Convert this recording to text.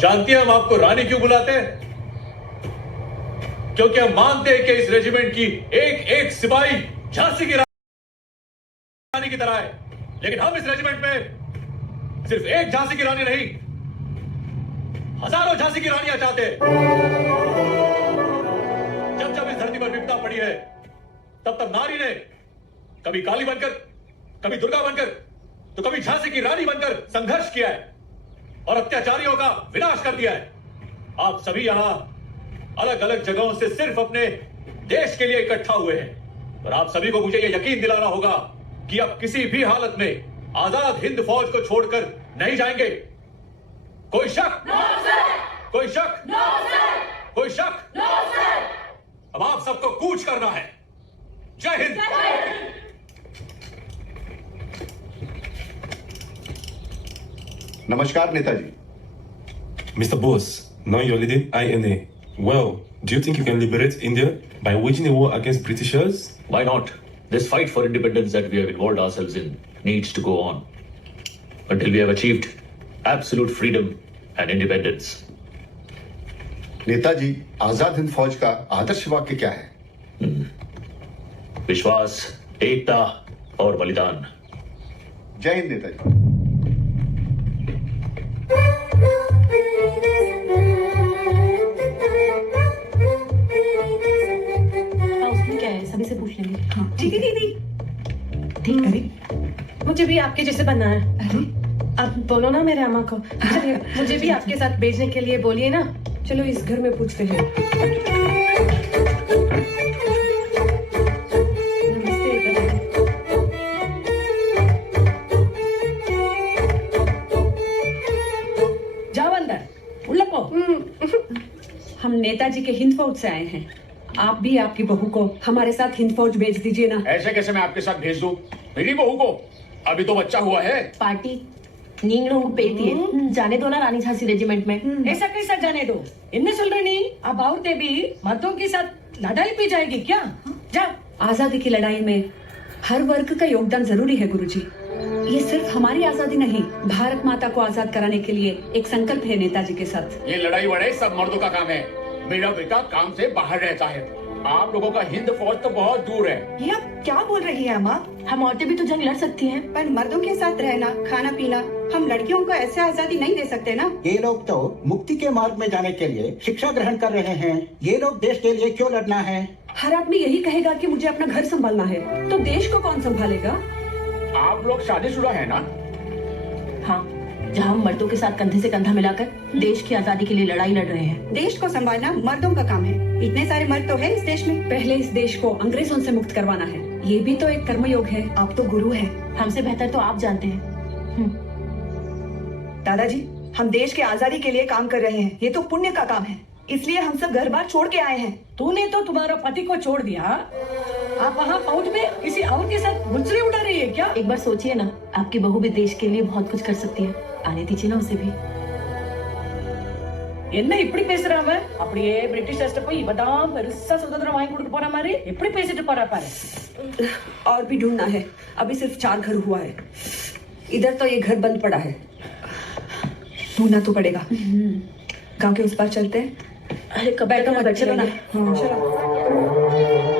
जानती हैं हम आपको रानी क्यों बुलाते हैं? क्योंकि हम मानते हैं कि इस रेजिमेंट की एक एक सिपाही झांसी की रानी की तरह है। लेकिन हम इस रेजिमेंट में सिर्फ एक झांसी की रानी नहीं, हजारों झांसी की रानियां चाहते हैं। जब जब इस धरती पर विपदा पड़ी है, तब तब नारी ने कभी काली बनकर, कभी दुर्गा बनकर, तो कभी झांसी की रानी बनकर संघर्ष किया है और अत्याचारियों का विनाश कर दिया है। आप सभी यहां अलग अलग जगहों से सिर्फ अपने देश के लिए इकट्ठा हुए हैं, और आप सभी को मुझे यह यकीन दिलाना होगा कि अब किसी भी हालत में आजाद हिंद फौज को छोड़कर नहीं जाएंगे। कोई शक? कोई शक? कोई शक? अब आप सबको कूच करना है। जय हिंद। नमस्कार Netaji. Mr. Bose, now you're leading INA. Well, do you think you can liberate India by waging a war against Britishers? Why not? This fight for independence that we have involved ourselves in needs to go on until we have achieved absolute freedom and independence. Netaji, Azad Hind फौज का आदर्श वाक्य क्या है? विश्वास, एकता और बलिदान। जय हिंद नेताजी। सभी से पूछ लेंगे। हाँ दीदी दीदी ठीक है, मुझे भी आपके जैसे बनना है। अरे आप बोलो ना मेरे अम्मा को। चलिए, मुझे भी आपके साथ भेजने के लिए बोलिए ना। चलो इस घर में पूछते हैं। नमस्ते दादा। जाओ अंदर, उल्लको। हम नेताजी के हिंद फौज से आए हैं। आप भी आपकी बहू को हमारे साथ हिंद फौज भेज दीजिए ना। ऐसे कैसे मैं आपके साथ भेज दूं? मेरी बहू को अभी तो बच्चा हुआ है। पार्टी नींगड़ों पेती है, जाने दो ना रानी झांसी रेजिमेंट में। ऐसा कैसा जाने दो? इनने सुन रही नहीं? अब औरतें भी मर्दों के साथ लड़ाई पे जाएगी क्या? जा। आजादी की लड़ाई में हर वर्ग का योगदान जरूरी है गुरुजी। ये सिर्फ हमारी आजादी नहीं, भारत माता को आजाद कराने के लिए एक संकल्प है नेताजी के साथ। ये लड़ाई वड़ाई सब मर्दों का काम है। मेरा बेटा काम से बाहर रहता है। आप लोगों का हिंद फौज तो बहुत दूर है। ये आप क्या बोल रही है अम्मा? हम औरतें भी तो जंग लड़ सकती हैं। पर मर्दों के साथ रहना, खाना पीना, हम लड़कियों को ऐसे आजादी नहीं दे सकते ना। ये लोग तो मुक्ति के मार्ग में जाने के लिए शिक्षा ग्रहण कर रहे हैं। ये लोग देश के लिए क्यों लड़ना है? हर आदमी यही कहेगा कि मुझे अपना घर संभालना है, तो देश को कौन संभालेगा? आप लोग शादीशुदा है ना? हाँ, जहाँ हम मर्दों के साथ कंधे से कंधा मिलाकर देश की आजादी के लिए लड़ाई लड़ रहे हैं। देश को संभालना मर्दों का काम है। इतने सारे मर्द तो है इस देश में। पहले इस देश को अंग्रेजों से मुक्त करवाना है। ये भी तो एक कर्मयोग है। आप तो गुरु हैं। हमसे बेहतर तो आप जानते हैं। दादाजी, हम देश के आजादी के लिए काम कर रहे हैं। ये तो पुण्य का काम है, इसलिए हम सब घर बार छोड़ के आए हैं। तूने तो तुम्हारा पति को छोड़ दिया, आप वहाँ फौज में किसी और के साथ मुंसरी उड़ा रही है क्या? एक बार सोचिए ना, आपकी बहू भी देश के लिए बहुत कुछ कर सकती है। आने दीजिए ना उसे भी। என்ன இப்படி பேசுறாவ? அப்படியே பிரிட்டிஷர்ஸ்ட்ட போய் இப்பதான் பெருசா சுதந்திரம் வாங்கி கொடுக்க போற மாதிரி எப்படி பேசிட்டு போறா பாரு। और भी ढूंढना है, अभी सिर्फ 4 घर हुआ है। इधर तो ये घर बंद पड़ा है। ढूंढना तो पड़ेगा। गांव के उस पार चलते हैं। अरे कब बैठो मत, चलो ना। चलो।